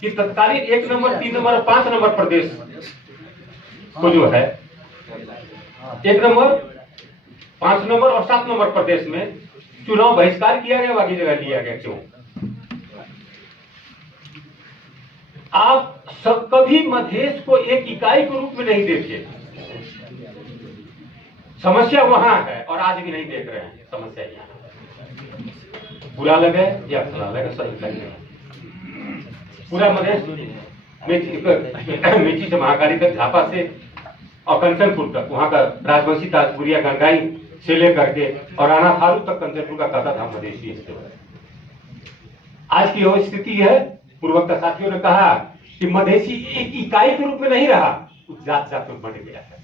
कि तत्कालीन 1 number, 3 number और 5 नंबर प्रदेश को जो है 1 नंबर, 5 नंबर और 7 नंबर प्रदेश में चुनाव बहिष्कार किया गया, बाकी जगह लिया गया। क्यों? आप सब कभी मधेश को एक इकाई के रूप में नहीं देखे। समस्या वहां है और आज भी नहीं देख रहे हैं। समस्या यहाँ बुरा लगे या भला लगे, सही लगे, पूरा मधेश मेची से महाकाली तक, झापा से और कंचनपुर तक, वहां का राजवंशी ताजपुरिया गंगाई से लेकर के और राणा थारू तक कंचनपुर का कहता था मधेशी है। आज की वो स्थिति है। पूर्वोत्तर साथियों ने कहा कि मधेशी एक इकाई के रूप में नहीं रहा, उस जात जात में बढ़ गया है।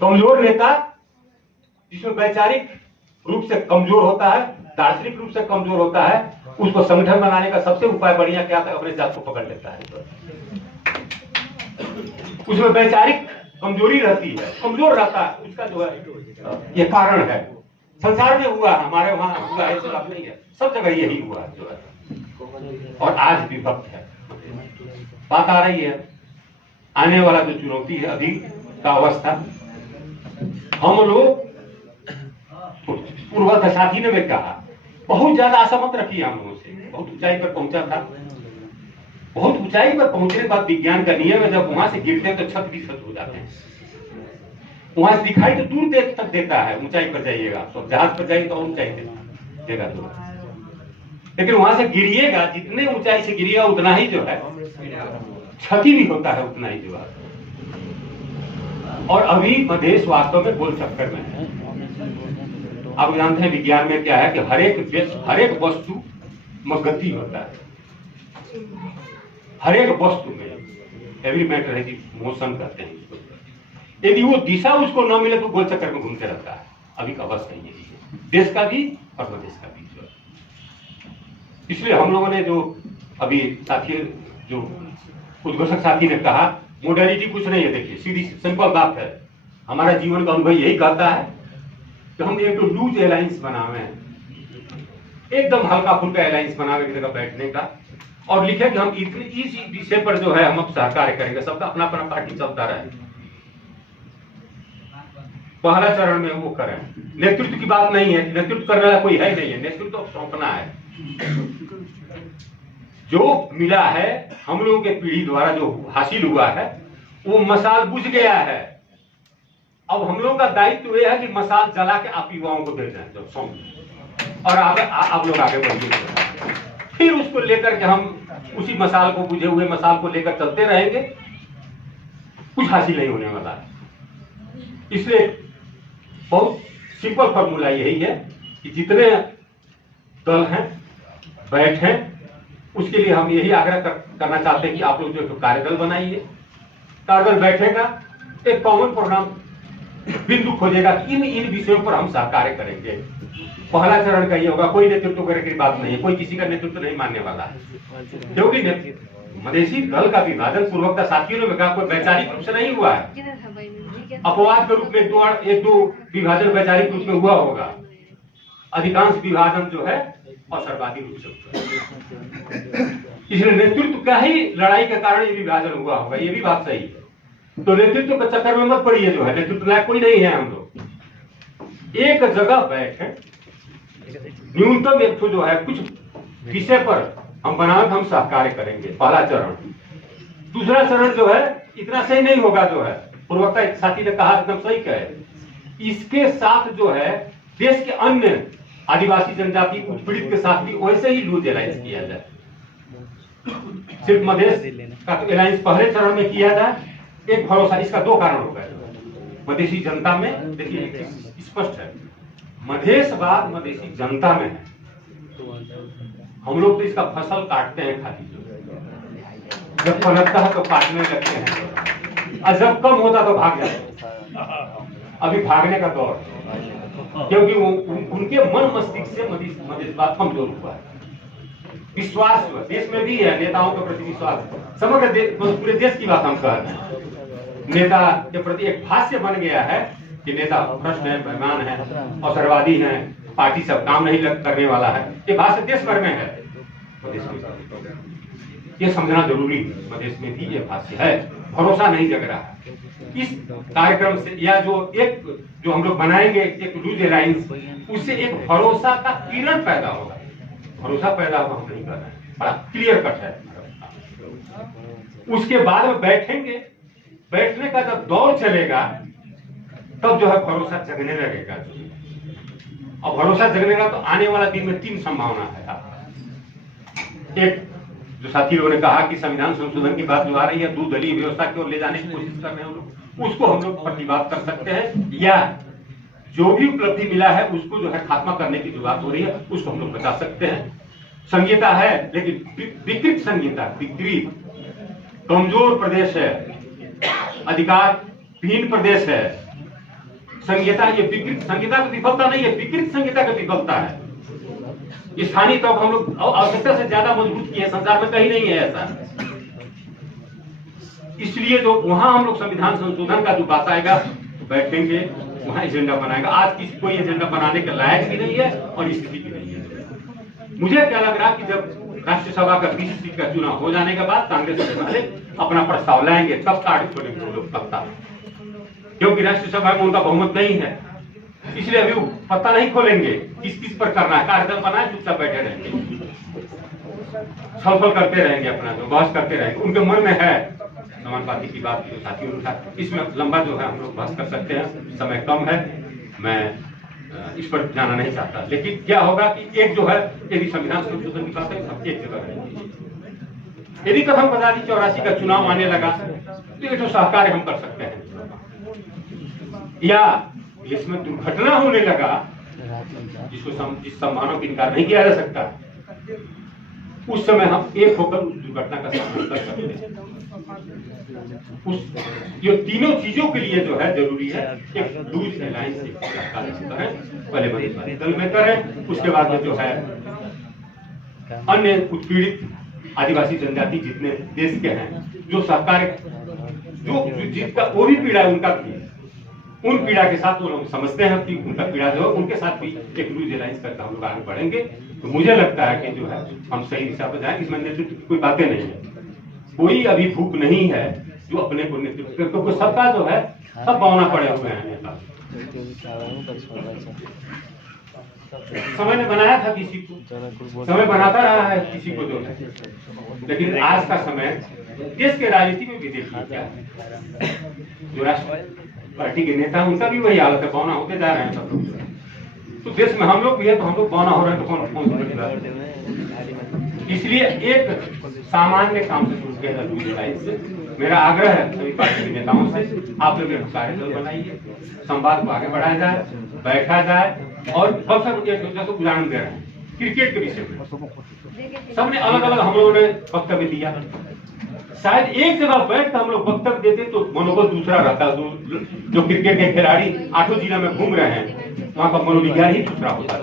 कमजोर नेता जिसमें वैचारिक रूप से कमजोर होता है, दार्शनिक रूप से कमजोर होता है, उसको संगठन बनाने का सबसे उपाय बढ़िया क्या था? अपने जात को पकड़ लेता है। उसमें वैचारिक कमजोरी रहती है, कमजोर रहता है, उसका जो है ये कारण है। संसार में हुआ, हमारे वहां हुआ है, सब नहीं है, सब जगह यही हुआ जो है। और आज भी वक्त है, बात आ रही है आने वाला जो चुनौती है अभी का अवस्था। हम लोग पूर्वोत्तर साथी ने भी कहा, बहुत ज्यादा आशा मत रखिए हम लोगों से। बहुत ऊंचाई पर पहुंचा था, बहुत ऊंचाई पर पहुंचने के बाद विज्ञान का नियम है, जब वहां से गिरते हैं तो छत भी छत हो जाते हैं। वहां से दिखाई तो दूर देर तक देता है, ऊंचाई पर जाइएगा तो, जहाज पर जाइए तो ऊंचाई देगा तो, लेकिन वहां से गिरिएगा, जितने ऊंचाई से गिरिएगा उतना ही जो है क्षति भी होता है, उतना ही जो है। और अभी मधेश वास्तव में गोल चक्कर में है। आप जानते हैं विज्ञान में क्या है कि हर एक वस्तु में गति होता है, हर एक वस्तु में एवरी मैटर है, मोशन कहते हैं इसको। यदि वो दिशा उसको न मिले तो गोल चक्कर में घूमते रहता है। अभी का अवस्था यही है, देश का भी और प्रदेश का भी। इसलिए हम लोगों ने जो अभी साथी, जो उद्घोषक साथी ने कहा, मोडालिटी कुछ नहीं है। देखिए सीधी सिंपल बात है, हमारा जीवन का अनुभव यही कहता है कि हम एक तो लूज अलायंस बनावे, एकदम हल्का फुल्का अलायंस बनावे की जगह बैठने का, और लिखे कि हम इतनी इस विषय पर जो है हम अब सहकार्य करेंगे, सबका अपना अपना पार्टी चलता रहे। पहला चरण में वो करें। नेतृत्व की बात नहीं है, नेतृत्व करने वाला कोई है नहीं है, नेतृत्व तो सौंपना है। जो मिला है हम लोगों के पीढ़ी द्वारा, जो हासिल हुआ है, वो मसाल बुझ गया है। अब हम लोगों का दायित्व यह है कि मसाल जला के आप युवाओं को दे दें जब सौंप, और आगे आप लोग आगे बढ़िए। फिर उसको लेकर के हम उसी मसाल को, बुझे हुए मसाल को लेकर चलते रहेंगे, कुछ हासिल नहीं होने वाला है। इसलिए बहुत सिंपल फॉर्मूला यही है कि जितने दल हैं बैठे, उसके लिए हम यही आग्रह करना चाहते हैं कि आप लोग जो कार्यदल बनाइए, कार्यदल बैठेगा, एक कॉमन प्रोग्राम बिंदु खोजेगा कि इन विषयों पर हम सहकार्य करेंगे। पहला चरण का ये होगा, कोई नेतृत्व करने की बात नहीं है, कोई किसी का नेतृत्व नहीं मानने वाला है, क्योंकि मधेसी दल का विभाजन पूर्वोत्तर साथियों ने कहा कोई वैचारिक रूप से नहीं हुआ है, अपवाद के रूप में एक दो विभाजन वैचारिक रूप में हुआ होगा, अधिकांश विभाजन जो है अवसरवादी रूप से हुआ। इसलिए नेतृत्व का ही लड़ाई के कारण ये विभाजन हुआ होगा, ये भी बात सही है। तो नेतृत्व के चक्कर में मत पड़िए, जो है नेतृत्व लायक कोई नहीं है। हम लोग एक जगह बैठे, न्यूनतम एक जो है कुछ विषय पर हम बनाकर हम सहकार्य करेंगे, पहला चरण। दूसरा चरण जो है इतना सही नहीं होगा, जो है पूर्वोत्तर साथी ने कहा एकदम सही कहे, इसके साथ जो है देश के अन्य आदिवासी जनजाति उत्पीड़ित के साथ भी वैसे ही लूज अलायंस किया जाए। सिर्फ मधेश का अलायंस पहले चरण में किया जाए, एक भरोसा। इसका दो कारण हो गए मधेसी जनता में। देखिए स्पष्ट है, मधेशवाद मधेसी जनता में है। हम लोग तो इसका फसल काटते हैं खाली, जब पनपता है तो काटने लगते हैं, और जब कम होता तो भाग जाते हैं। अभी भागने का दौर, क्योंकि वो उनके मन मस्तिष्क से मधेशवाद कमजोर हुआ है। विश्वास जो है देश में भी है, नेताओं के प्रति विश्वास, समग्र पूरे देश की बात हम कह रहे हैं। नेता के प्रति एक भाष्य बन गया है कि नेता भ्रष्ट है, बेईमान है, अवसरवादी है, पार्टी सब काम नहीं करने वाला है। ये भाष्य देश भर में है। ये समझना जरूरी है। प्रदेश में भी ये भाष्य है, भरोसा नहीं जग रहा है इस कार्यक्रम से, या जो हम लोग बनाएंगे एक लूज अलायंस, उससे एक भरोसा का किरण पैदा होगा। भरोसा पैदा होगा हम नहीं कर रहे हैं, बड़ा क्लियर कट है। उसके बाद में बैठेंगे, बैठने का जब दौर चलेगा तब जो है भरोसा जगने लगेगा। और भरोसा जगने का तो आने वाला दिन में 3 संभावना है। एक, जो साथी लोगों ने कहा कि संविधान संशोधन की बात जो आ रही है, 2 दलीय व्यवस्था की ओर ले जाने की कोशिश कर रहे हैं हम लोग, उसको हम लोग प्रतिवाद कर सकते हैं, या जो भी उपलब्धि मिला है उसको जो है खात्मा करने की जो बात हो रही है उसको हम लोग बता सकते हैं। संहिता है, लेकिन विकृत संहिता, विकृत, कमजोर प्रदेश है, अधिकार विहीन प्रदेश है। संहिता ये विकृत संहिता की विफलता नहीं है, विकृत संहिता की विफलता है। स्थानीय तौर हम लोग आवश्यकता से ज्यादा मजबूत किए, संसार में कहीं नहीं है ऐसा। इसलिए जो वहां हम लोग संविधान संशोधन का जो बात आएगा तो बैठेंगे, वहां एजेंडा बनाएगा। आज किसी कोई एजेंडा बनाने के लायक भी नहीं है और स्थिति भी नहीं है। मुझे क्या लग रहा कि जब राज्यसभा का 20 सीट का चुनाव हो जाने के बाद कांग्रेस वाले अपना प्रस्ताव लाएंगे, तब कार्ड खोलेंगे वो लोग पत्ता, क्योंकि राज्यसभा में उनका बहुमत नहीं है, इसलिए अभी वो पत्ता नहीं खोलेंगे किस किस पर करना है। कार्यदल बनाए, चुपचाप बैठे रहेंगे, छलफल करते रहेंगे, अपना जो बहस करते रहेंगे। उनके मन में है समानुपाती की बात, जो साथियों ने कहा, इसमें लंबा जो है हम लोग बहस कर सकते हैं, समय कम है, मैं इस पर जाना नहीं चाहता। लेकिन क्या होगा कि एक जो है, यदि संविधान संशोधन की बात है, सब एक जगह रहेंगे। यदि कदम 84 का चुनाव आने लगा तो ये जो सहकार्य हम कर सकते हैं, या इसमें दुर्घटना होने लगा जिस संभावना का इनकार नहीं किया जा सकता, उस समय हम एक होकर उस दुर्घटना का सामना कर सकते हैं। ये तीनों चीजों के लिए जो है जरूरी है एक लूज अलायंस पहले दल में करें, उसके बाद में जो है अन्य उत्पीड़ित आदिवासी जनजाति जितने देश के हैं, जो सरकार जो जिसका वो भी पीड़ा है उनका भी, उन पीड़ा के साथ वो लोग समझते हैं कि उनका पीड़ा जो है उनके साथ भी एक लूज अलायंस करके हम लोग आगे बढ़ेंगे। तो मुझे लगता है कि जो है हम सही दिशा पर जाएं। इसमें नेतृत्व की कोई बातें नहीं है, कोई अभी भूख नहीं है जो अपने को नेतृत्व, क्योंकि सबका जो है सब बौना पड़े हुए हैं नेता। समय ने बनाया था किसी को, समय बनाता रहा है किसी को जो है, लेकिन आज का समय देश के राजनीति में भी देखिए क्या जो राष्ट्र पार्टी के नेता उनका भी वही हालत है, बौना होते जा रहे हैं सब लोग। तो देश में हम लोग भी है तो हम लोग बौना हो रहे हैं, तो कौन इसलिए एक सामान्य काम से शुरू किया जाए। मेरा आग्रह है सभी पार्टी के नेताओं से, आप लोग एक कार्यदल बनाइए, संवाद को आगे बढ़ाया जाए, बैठा जाए। और उदाहरण दे रहे हैं क्रिकेट के विषय में, सबने अलग अलग हम लोगों ने वक्तव्य दिया, शायद एक जगह बैठ कर हम लोग वक्तव्य देते तो मनोबल दूसरा रहता। जो क्रिकेट के खिलाड़ी 8 जिला में घूम रहे हैं, वहां का मनोविज्ञान ही दूसरा होता।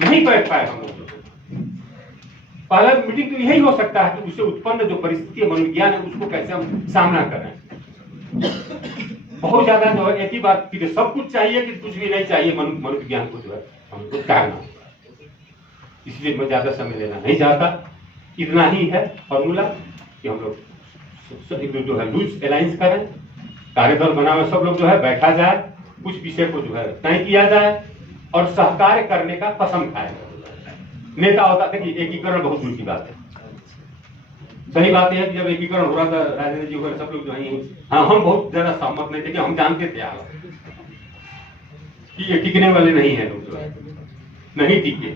नहीं बैठ पाए हम लोग। पहला मीटिंग तो यही हो सकता है कि उससे उत्पन्न जो परिस्थिति मनोविज्ञान है उसको कैसे हम सामना करें। बहुत ज्यादा जो है एक ही बात कि सब कुछ चाहिए कि कुछ भी नहीं चाहिए, मनोविज्ञान को जो है हमको करना। इसलिए मैं ज्यादा समय लेना नहीं चाहता। इतना ही है फॉर्मूला कि हम लोग जो है लूज अलायंस करें, कार्यदल बनावे, सब लोग जो है बैठा जाए, कुछ विषय को जो है तय किया जाए और सहकार्य करने का कसम खाए। नेता होता था कि एकीकरण बहुत दूर की बात है। सही बात यह है कि जब एकीकरण हो रहा था राजेंद्र जी वगैरह सब लोग जो है, हाँ हम बहुत ज्यादा सहमत नहीं थे कि हम जानते थे कि ये टिकने वाले नहीं है, लोग जो है नहीं टिके,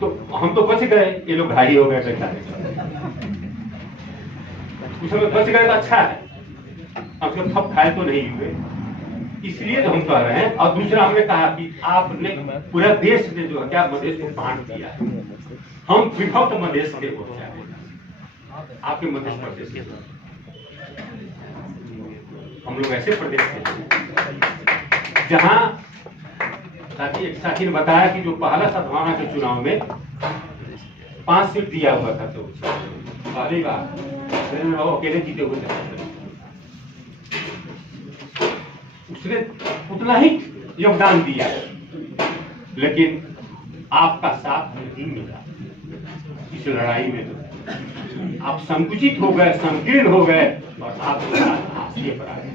तो हम तो बच गए, ये लोग घायल हो गए बेचारे। उस समय बच गए तो अच्छा है, हम सब थप खाए तो नहीं हुए, इसलिए हम कह रहे हैं। और दूसरा हमने कहा कि आपने पूरा देश ने जो है क्या मधेश को बांट दिया है, हम विभक्त मधेश के हो जाए, आपके मध्य प्रदेश के हम लोग ऐसे प्रदेश के जहां एक साथी ने बताया कि जो पहला सद्भावना के चुनाव में 5 सीट दिया हुआ था, तो पहली बार अकेले जीते हुए थे, उसने उतना ही योगदान दिया, लेकिन आपका साथ नहीं मिला। इस लड़ाई में तो आप संकुचित हो गए, संकीर्ण हो गए और आप हाशिए पर आ गए।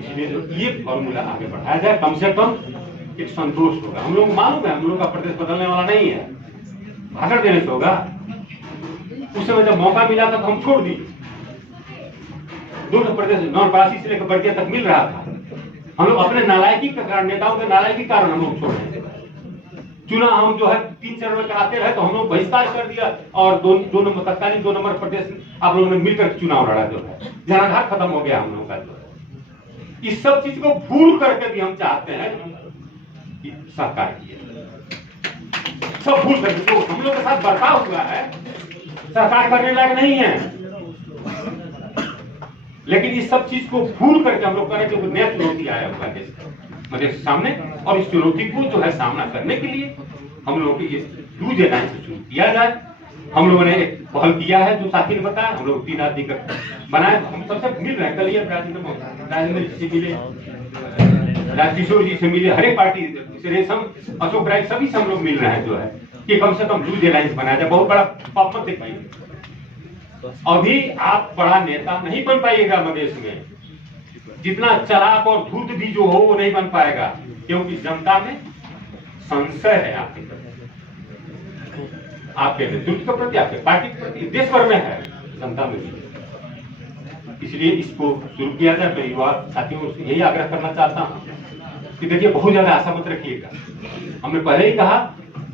इसलिए जो ये फॉर्मूला आगे बढ़ाया जाए, कम से कम एक संतोष होगा। हम लोग मालूम है, हम लोग का प्रदेश बदलने वाला नहीं है, भाषण देने से होगा। उस समय जब मौका मिला था तो हम छोड़ दिए। दोनों प्रदेश 89 से लेकर बर्दिया तक मिल रहा था। हम लोग अपने नालायकी के कारण, नेताओं के नालायकी के कारण हम लोग छोड़ रहे थे। चुना हम जो है 3 चरण में कराते रहे तो हम लोग बहिष्कार कर दिया और दो नंबर तत्कालीन 2 नंबर प्रदेश आप लोगों ने मिलकर चुनाव लड़ा, जो है जनाधार खत्म हो गया हम लोगों का। जो है इस सब चीज को भूल करके भी हम चाहते हैं कि सरकार किए, सब भूल करके जो हम लोग के साथ बर्ताव हुआ है सरकार करने लायक नहीं है। लेकिन इस सब चीज को भूल करके हम लोग करें, जो नया चुनौती आया हुआ है मध्य सामने, और इस चुनौती को जो है सामना करने के लिए हम लोगों को ये दूजे लाइन से शुरू किया जाए। हम लोगों ने एक पहल किया है, जो साथी ने बताया, हम लोग 3 आदमी का बनाए, हम सबसे मिल रहे हैं। कल ये राजेंद्र जी से मिले, राजकिशोर जी से मिले, हर एक पार्टी रेशम, अशोक राय, सभी से हम लोग मिल रहे हैं, जो है कि कम से कम दूजे लाइन बनाया जाए। बहुत बड़ा पाप मत दिखाइए, अभी आप बड़ा नेता नहीं बन पाइएगा मधेश में, जितना चालाक और धूर्त भी जो हो वो नहीं बन पाएगा, क्योंकि जनता में संशय है आपके नेतृत्व के प्रति, आपके पार्टी के प्रति, देश भर में है, जनता में भी। इसलिए इसको शुरू किया जाए। मैं युवा साथियों से यही आग्रह करना चाहता हूं कि देखिए, बहुत ज्यादा आशा मत रखिएगा। हमने पहले ही कहा,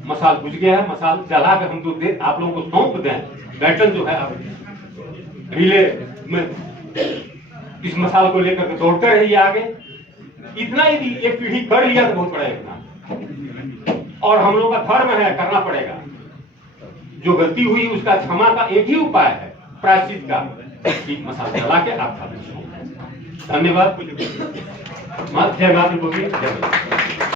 मसाल बुझ गया है, मसाल जला कर हम तो आप लोगों को सौंप दें। बैटन जो है आप रिले में इस मसाल को लेकर के दौड़ते रहिए आगे। इतना ही एक पीढ़ी कर लिया तो बहुत बड़ा इतना, और हम लोग का धर्म है, करना पड़ेगा। जो गलती हुई उसका क्षमा का एक ही उपाय है, प्रायश्चित का, कि मसाला जला के आप खा। धन्यवाद। जय मातृभूमि, जय।